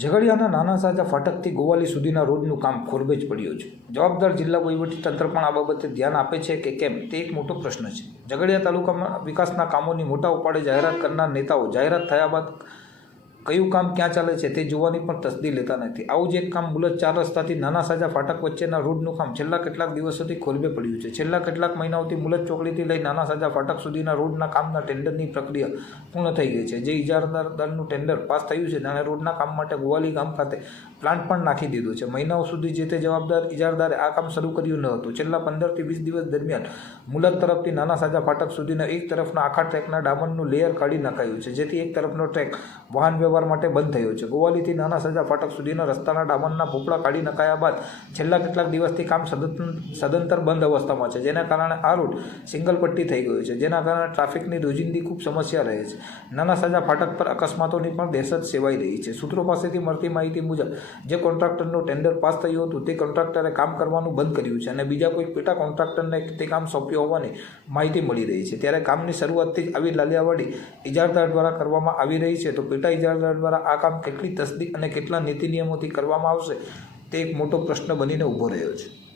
ઝઘડિયાના નાના સાજા ફાટકથી ગોવાલી સુધીના રોડનું કામ ખોરબે જ પડ્યું છે. જવાબદાર જિલ્લા વહીવટીતંત્ર પણ આ બાબતે ધ્યાન આપે છે કે કેમ તે એક મોટો પ્રશ્ન છે. ઝઘડિયા તાલુકામાં વિકાસના કામોની મોટા ઉપાડે જાહેરાત કરનાર નેતાઓ જાહેરાત થયા બાદ કયું કામ ક્યાં ચાલે છે તે જોવાની પણ તસદી લેતા નથી. આવું જ એક કામ મુલત ચાર રસ્તાથી નાના સાજા ફાટક વચ્ચેના રોડનું કામ છેલ્લા કેટલાક દિવસોથી ખોલબે પડ્યું છે. છેલ્લા કેટલાક મહિનાઓથી મુલત ચોકડીથી લઈ નાના સાજા ફાટક સુધીના રોડના કામના ટેન્ડરની પ્રક્રિયા પૂર્ણ થઈ ગઈ છે. જે ઇજારદારનું ટેન્ડર પાસ થયું છે અને રોડના કામ માટે ગોવાલી ગામ ખાતે પ્લાન્ટ પણ નાખી દીધો છે. મહિનાઓ સુધી જે તે જવાબદાર ઇજારદારે આ કામ શરૂ કર્યું ન હતું. છેલ્લા પંદરથી વીસ દિવસ દરમિયાન મુલત તરફથી નાના સાજા ફાટક સુધીના એક તરફના આખા ટ્રેકના ડામરનું લેયર કાઢી નાખાયું છે. જેથી એક તરફનો ટ્રેક વાહન વ્યવહાર માટે બંધ થયો છે. ગોવાલીથી નાના સજા ફાટક સુધીના રસ્તાના ડામરના ભોપળા કાઢી નખાયા બાદ છેલ્લા કેટલાક દિવસથી કામ સદંતર બંધ અવસ્થામાં છે, જેના કારણે આ રૂટ સિંગલ પટ્ટી થઈ ગયો છે, જેના કારણે ટ્રાફિકની રોજિંદી ખૂબ સમસ્યા રહે છે. નાના સજા ફાટક પર અકસ્માતોની પણ દહેશત સેવાઈ રહી છે. સૂત્રો પાસેથી મળતી માહિતી મુજબ, જે કોન્ટ્રાક્ટરનું ટેન્ડર પાસ થયું હતું, તે કોન્ટ્રાક્ટરે કામ કરવાનું બંધ કર્યું છે અને બીજા કોઈ પેટા કોન્ટ્રાક્ટરને તે કામ સોંપ્યું હોવાની માહિતી મળી રહી છે. ત્યારે કામની શરૂઆતથી જ આવી લાલિયાવાડી ઇજારદાર દ્વારા કરવામાં આવી રહી છે. તો પેટા ઇજારદાર દ્વારા આ કામ કેટલી તસદીક અને કેટલા નીતિ નિયમોથી કરવામાં આવશે તે એક મોટો પ્રશ્ન બનીને ઊભો રહ્યો છે.